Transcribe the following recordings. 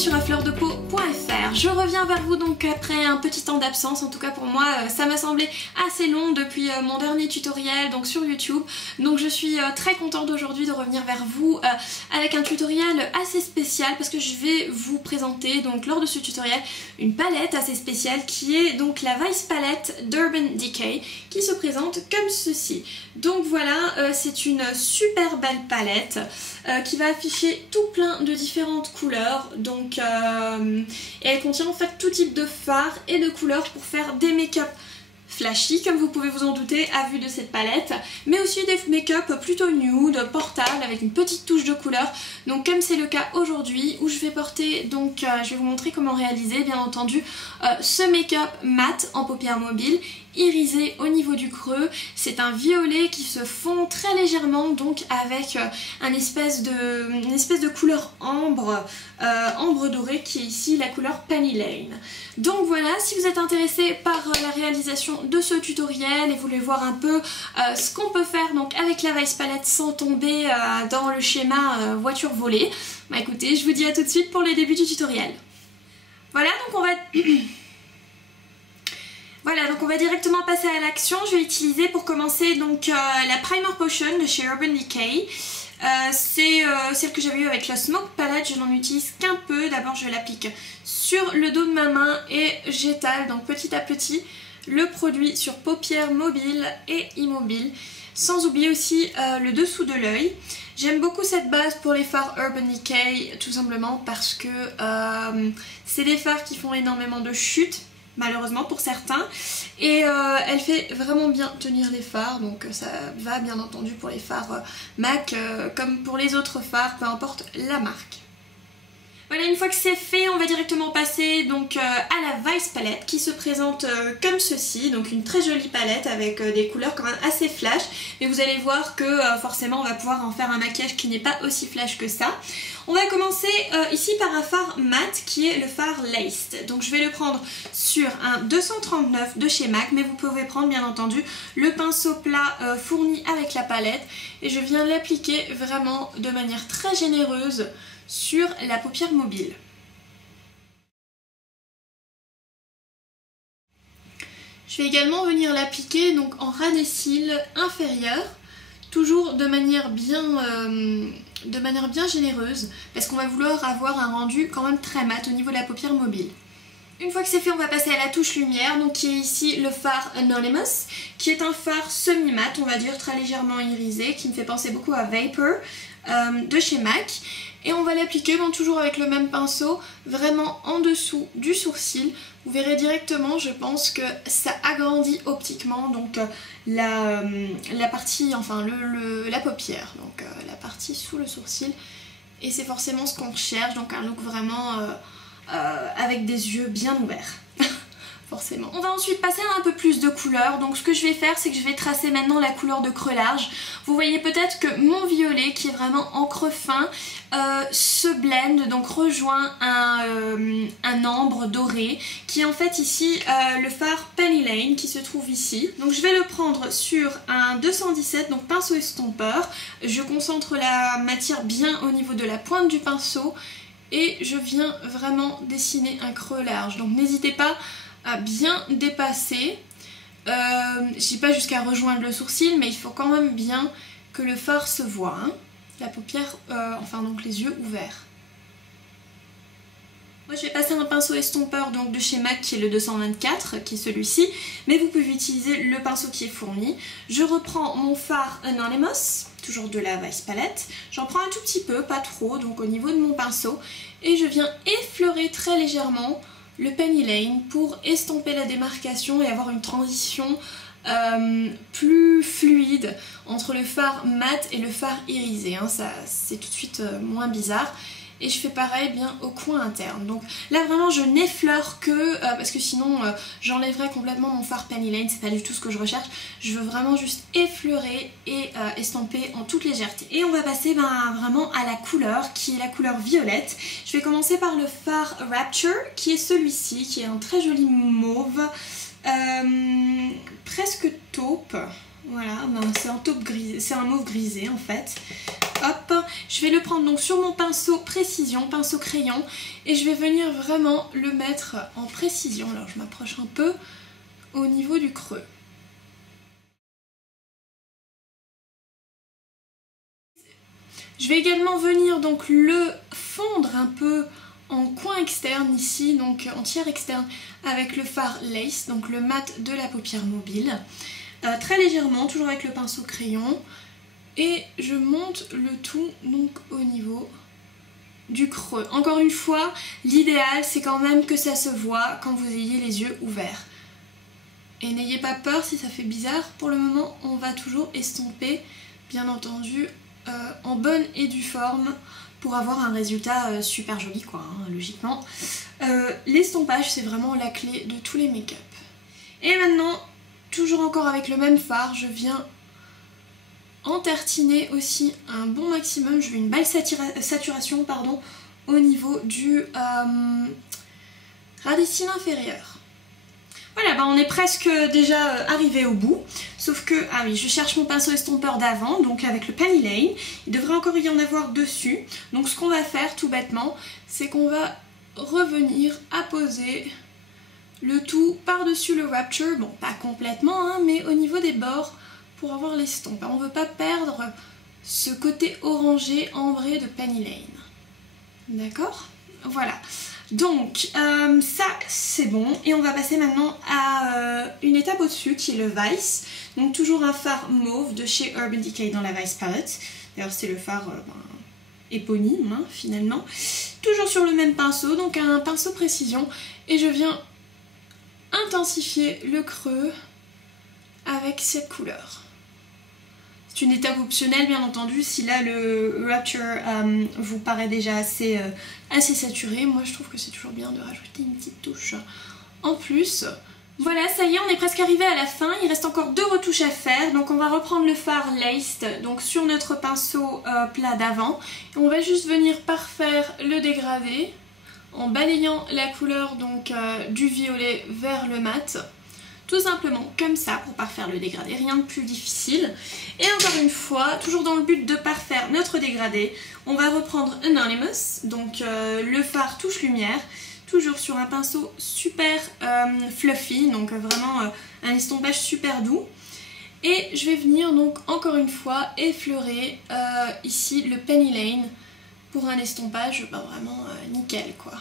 sur afleurdepeau.fr. Je reviens vers vous donc après un petit temps d'absence, en tout cas pour moi ça m'a semblé assez long depuis mon dernier tutoriel donc sur YouTube. Donc je suis très contente aujourd'hui de revenir vers vous avec un tutoriel assez spécial parce que je vais vous présenter donc lors de ce tutoriel une palette assez spéciale qui est donc la Vice Palette d'Urban Decay qui se présente comme ceci. Donc voilà, c'est une super belle palette qui va afficher tout plein de différentes couleurs donc, et elle contient en fait tout type de fards et de couleurs pour faire des make-up flashy comme vous pouvez vous en douter à vue de cette palette, mais aussi des make-up plutôt nude, portables avec une petite touche de couleur, donc comme c'est le cas aujourd'hui où je vais porter donc je vais vous montrer comment réaliser bien entendu ce make-up mat en paupières mobiles irisé au niveau du creux. C'est un violet qui se fond très légèrement donc avec une espèce de couleur ambre, ambre dorée qui est ici la couleur Penny Lane. Donc voilà, si vous êtes intéressé par la réalisation de ce tutoriel et voulez voir un peu ce qu'on peut faire donc avec la Vice Palette sans tomber dans le schéma voiture volée, bah écoutez, je vous dis à tout de suite pour les débuts du tutoriel. Voilà, donc on va... Voilà, donc on va directement passer à l'action. Je vais utiliser pour commencer donc la Primer Potion de chez Urban Decay. C'est celle que j'avais eue avec la Smoke Palette, je n'en utilise qu'un peu. D'abord je l'applique sur le dos de ma main et j'étale donc petit à petit le produit sur paupières mobiles et immobiles. Sans oublier aussi le dessous de l'œil. J'aime beaucoup cette base pour les fards Urban Decay tout simplement parce que c'est des fards qui font énormément de chutes, malheureusement pour certains, et elle fait vraiment bien tenir les fards, donc ça va bien entendu pour les fards MAC comme pour les autres fards, peu importe la marque. Voilà, une fois que c'est fait, on va directement passer donc à la Vice Palette qui se présente comme ceci, donc une très jolie palette avec des couleurs quand même assez flash, et vous allez voir que forcément on va pouvoir en faire un maquillage qui n'est pas aussi flash que ça. On va commencer ici par un fard mat qui est le fard Laced. Donc je vais le prendre sur un 239 de chez MAC, mais vous pouvez prendre bien entendu le pinceau plat fourni avec la palette, et je viens l'appliquer vraiment de manière très généreuse sur la paupière mobile. Je vais également venir l'appliquer donc en ras des cils inférieurs, toujours de manière bien généreuse, parce qu'on va vouloir avoir un rendu quand même très mat au niveau de la paupière mobile. Une fois que c'est fait, on va passer à la touche lumière, donc qui est ici le fard Anonymous, qui est un fard semi-mat, on va dire très légèrement irisé, qui me fait penser beaucoup à Vapor de chez MAC. Et on va l'appliquer toujours avec le même pinceau, vraiment en dessous du sourcil. Vous verrez directement, je pense que ça agrandit optiquement donc la partie, enfin la paupière, donc la partie sous le sourcil. Et c'est forcément ce qu'on recherche, donc un look vraiment avec des yeux bien ouverts. Forcément. On va ensuite passer à un peu plus de couleurs, donc ce que je vais faire c'est que je vais tracer maintenant la couleur de creux large. Vous voyez peut-être que mon violet qui est vraiment en creux fin se blende, donc rejoint un ambre doré qui est en fait ici le fard Penny Lane qui se trouve ici. Donc je vais le prendre sur un 217, donc pinceau estompeur. Je concentre la matière bien au niveau de la pointe du pinceau et je viens vraiment dessiner un creux large. Donc n'hésitez pas à bien dépasser, je dis pas jusqu'à rejoindre le sourcil, mais il faut quand même bien que le fard se voit, hein. La paupière, enfin donc les yeux ouverts. Moi je vais passer un pinceau estompeur donc de chez MAC qui est le 224, qui est celui-ci, mais vous pouvez utiliser le pinceau qui est fourni. Je reprends mon fard Anonymous, toujours de la Vice Palette, j'en prends un tout petit peu, pas trop, donc au niveau de mon pinceau, et je viens effleurer très légèrement le Penny Lane pour estomper la démarcation et avoir une transition plus fluide entre le fard mat et le fard irisé, hein. Ça c'est tout de suite moins bizarre. Et je fais pareil bien au coin interne. Donc là vraiment je n'effleure que, parce que sinon j'enlèverais complètement mon fard Penny Lane, c'est pas du tout ce que je recherche. Je veux vraiment juste effleurer et estomper en toute légèreté. Et on va passer vraiment à la couleur qui est la couleur violette. Je vais commencer par le fard Rapture qui est celui-ci, qui est un très joli mauve, presque taupe. Voilà, c'est un taupe grisé, c'est un mauve grisé en fait. Hop, je vais le prendre donc sur mon pinceau précision, pinceau crayon, et je vais venir vraiment le mettre en précision. Alors je m'approche un peu au niveau du creux. Je vais également venir donc le fondre un peu en coin externe ici, donc en tiers externe, avec le fard Lace, donc le mat de la paupière mobile. Très légèrement, toujours avec le pinceau crayon. Et je monte le tout donc au niveau du creux. Encore une fois, l'idéal c'est quand même que ça se voit quand vous ayez les yeux ouverts. Et n'ayez pas peur si ça fait bizarre, pour le moment on va toujours estomper, bien entendu, en bonne et due forme pour avoir un résultat super joli quoi, hein, logiquement. L'estompage c'est vraiment la clé de tous les make-up. Et maintenant, toujours encore avec le même fard, je viens entartiner aussi un bon maximum, je veux une belle saturation pardon, au niveau du radicule inférieur. Voilà, bah on est presque déjà arrivé au bout, sauf que, ah oui, je cherche mon pinceau estompeur d'avant, donc avec le Penny Lane, il devrait encore y en avoir dessus, donc ce qu'on va faire tout bêtement, c'est qu'on va revenir apposer le tout par-dessus le Rapture, bon pas complètement, hein, mais au niveau des bords, pour avoir l'estompe. On ne veut pas perdre ce côté orangé ambré de Penny Lane. D'accord? Voilà. Donc ça c'est bon. Et on va passer maintenant à une étape au-dessus qui est le Vice. Donc toujours un fard mauve de chez Urban Decay dans la Vice Palette. D'ailleurs c'est le fard éponyme hein, finalement. Toujours sur le même pinceau, donc un pinceau précision. Et je viens intensifier le creux avec cette couleur. C'est une étape optionnelle bien entendu, si là le Rapture vous paraît déjà assez saturé, moi je trouve que c'est toujours bien de rajouter une petite touche en plus. Voilà, ça y est, on est presque arrivé à la fin, il reste encore 2 retouches à faire, donc on va reprendre le fard Laced donc sur notre pinceau plat d'avant, et on va juste venir parfaire le dégradé en balayant la couleur donc du violet vers le mat. Tout simplement comme ça pour parfaire le dégradé, rien de plus difficile. Et encore une fois, toujours dans le but de parfaire notre dégradé, on va reprendre Anonymous, donc le fard touche lumière, toujours sur un pinceau super fluffy, donc vraiment un estompage super doux. Et je vais venir donc encore une fois effleurer ici le Penny Lane pour un estompage vraiment nickel quoi.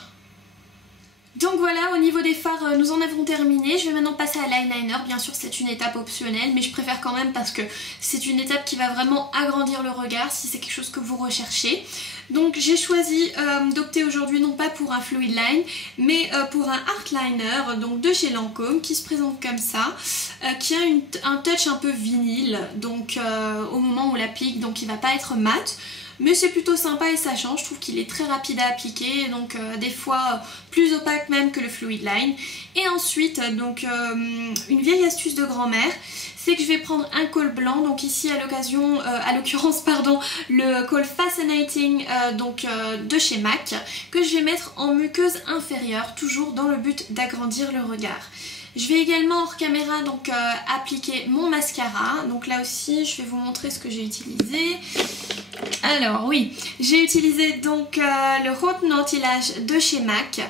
Donc voilà, au niveau des fards, nous en avons terminé. Je vais maintenant passer à l'eyeliner. Bien sûr, c'est une étape optionnelle, mais je préfère quand même parce que c'est une étape qui va vraiment agrandir le regard si c'est quelque chose que vous recherchez. Donc j'ai choisi d'opter aujourd'hui non pas pour un fluid line, mais pour un art liner donc de chez Lancôme qui se présente comme ça, qui a un touch un peu vinyle, donc au moment où on l'applique, donc il va pas être mat. Mais c'est plutôt sympa et ça change, je trouve qu'il est très rapide à appliquer, donc des fois plus opaque même que le fluid line. Et ensuite, donc une vieille astuce de grand-mère, c'est que je vais prendre un col blanc, donc ici à l'occurrence le col Fascinating de chez MAC, que je vais mettre en muqueuse inférieure, toujours dans le but d'agrandir le regard. Je vais également hors caméra donc appliquer mon mascara, donc là aussi je vais vous montrer ce que j'ai utilisé. Alors oui, j'ai utilisé donc le Haute Naughty Lash de chez MAC.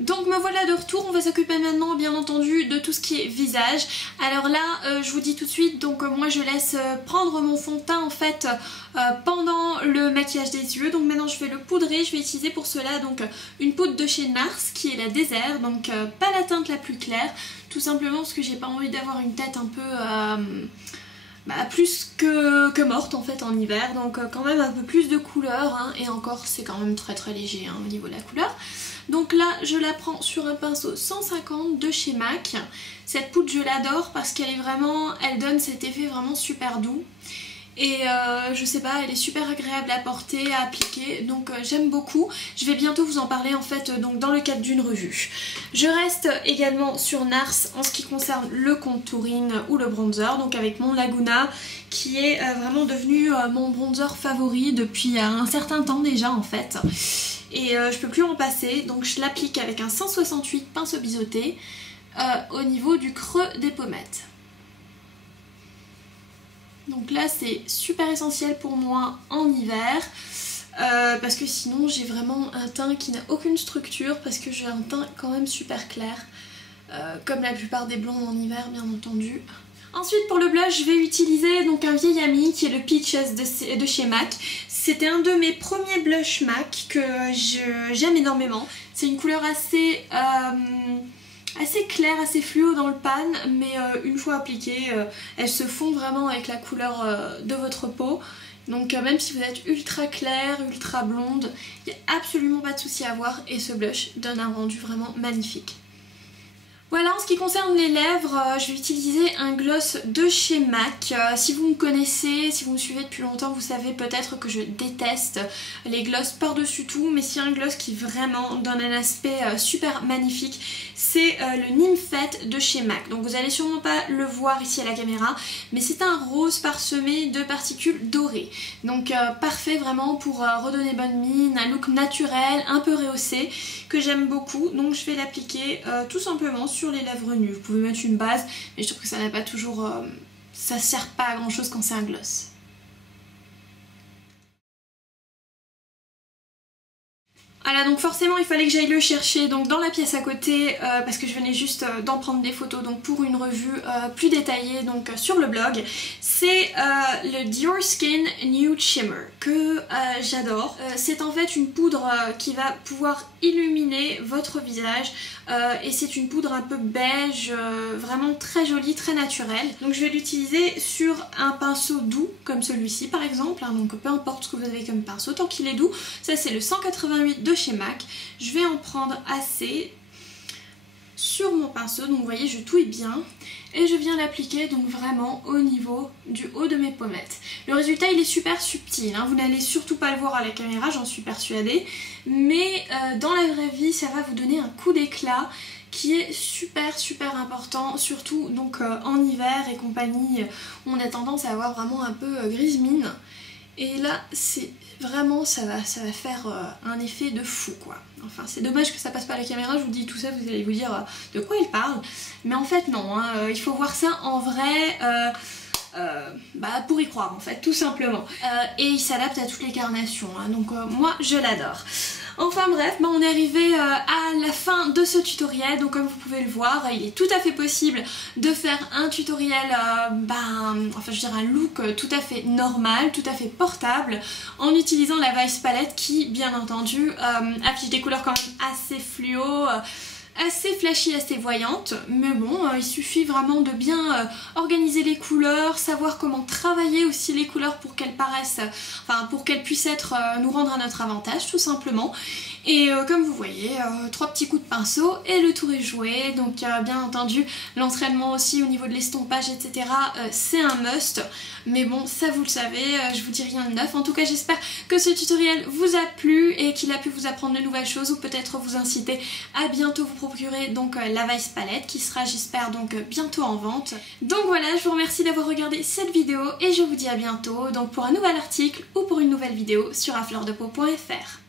Donc me voilà de retour, on va s'occuper maintenant bien entendu de tout ce qui est visage. Alors là je vous dis tout de suite, donc moi je laisse prendre mon fond de teint en fait pendant le maquillage des yeux. Donc maintenant je vais le poudrer, je vais utiliser pour cela donc une poudre de chez NARS qui est la désert, donc pas la teinte la plus claire, tout simplement parce que j'ai pas envie d'avoir une tête un peu... plus que morte en fait en hiver, donc quand même un peu plus de couleur hein, et encore c'est quand même très léger hein, au niveau de la couleur. Donc là je la prends sur un pinceau 150 de chez MAC. Cette poudre je l'adore parce qu'elle est vraiment, elle donne cet effet vraiment super doux. et je sais pas, elle est super agréable à porter, à appliquer, donc j'aime beaucoup. Je vais bientôt vous en parler en fait donc dans le cadre d'une revue. Je reste également sur NARS en ce qui concerne le contouring ou le bronzer, donc avec mon Laguna qui est vraiment devenu mon bronzer favori depuis un certain temps déjà en fait. Et je peux plus en passer, donc je l'applique avec un 168 pinceau biseauté au niveau du creux des pommettes. Donc là c'est super essentiel pour moi en hiver parce que sinon j'ai vraiment un teint qui n'a aucune structure parce que j'ai un teint quand même super clair comme la plupart des blondes en hiver bien entendu. Ensuite pour le blush je vais utiliser donc un vieil ami qui est le Peaches de chez MAC. C'était un de mes premiers blush MAC que j'aime énormément. C'est une couleur assez claire, assez fluo dans le pan, mais une fois appliquée, elle se fond vraiment avec la couleur de votre peau. Donc même si vous êtes ultra claire, ultra blonde, il n'y a absolument pas de souci à avoir et ce blush donne un rendu vraiment magnifique. Voilà, en ce qui concerne les lèvres, je vais utiliser un gloss de chez MAC. Si vous me connaissez, si vous me suivez depuis longtemps, vous savez peut-être que je déteste les gloss par-dessus tout, mais s'il y a un gloss qui vraiment donne un aspect super magnifique, c'est le Nymphet de chez MAC. Donc vous allez sûrement pas le voir ici à la caméra, mais c'est un rose parsemé de particules dorées. Donc parfait vraiment pour redonner bonne mine, un look naturel, un peu rehaussé, que j'aime beaucoup. Donc je vais l'appliquer tout simplement sur les lèvres nues. Vous pouvez mettre une base, mais je trouve que ça n'a pas toujours... ça sert pas à grand chose quand c'est un gloss. Voilà, donc forcément il fallait que j'aille le chercher donc dans la pièce à côté parce que je venais juste d'en prendre des photos donc pour une revue plus détaillée donc sur le blog. C'est le Dior Skin Nude Shimmer que j'adore. C'est en fait une poudre qui va pouvoir illuminer votre visage et c'est une poudre un peu beige, vraiment très jolie, très naturelle. Donc je vais l'utiliser sur un pinceau doux comme celui-ci par exemple, hein, donc peu importe ce que vous avez comme pinceau, tant qu'il est doux. Ça c'est le 188 de chez MAC. Je vais en prendre assez sur mon pinceau, donc vous voyez je touille bien et je viens l'appliquer donc vraiment au niveau du haut de mes pommettes. Le résultat il est super subtil, hein. Vous n'allez surtout pas le voir à la caméra, j'en suis persuadée, mais dans la vraie vie ça va vous donner un coup d'éclat qui est super important, surtout donc en hiver et compagnie, on a tendance à avoir vraiment un peu grise mine. Et là, c'est vraiment, ça va faire un effet de fou quoi. Enfin, c'est dommage que ça passe pas à la caméra, je vous dis tout ça, vous allez vous dire de quoi il parle. Mais en fait non, hein, il faut voir ça en vrai pour y croire en fait, tout simplement. Et il s'adapte à toutes les carnations, hein, donc moi je l'adore. Enfin bref, on est arrivé à la fin de ce tutoriel, donc comme vous pouvez le voir, il est tout à fait possible de faire un tutoriel, enfin je dirais un look tout à fait normal, tout à fait portable, en utilisant la Vice Palette qui, bien entendu, affiche des couleurs quand même assez fluo, assez flashy, assez voyante, mais bon, il suffit vraiment de bien organiser les couleurs, savoir comment travailler aussi les couleurs pour qu'elles paraissent, enfin pour qu'elles puissent être, nous rendre à notre avantage tout simplement. Et comme vous voyez, 3 petits coups de pinceau et le tour est joué. Donc bien entendu, l'entraînement aussi au niveau de l'estompage, etc. C'est un must. Mais bon, ça vous le savez, je vous dis rien de neuf. En tout cas, j'espère que ce tutoriel vous a plu et qu'il a pu vous apprendre de nouvelles choses ou peut-être vous inciter à bientôt vous procurer donc la Vice Palette qui sera, j'espère, donc bientôt en vente. Donc voilà, je vous remercie d'avoir regardé cette vidéo et je vous dis à bientôt donc pour un nouvel article ou pour une nouvelle vidéo sur afleurdepeau.fr.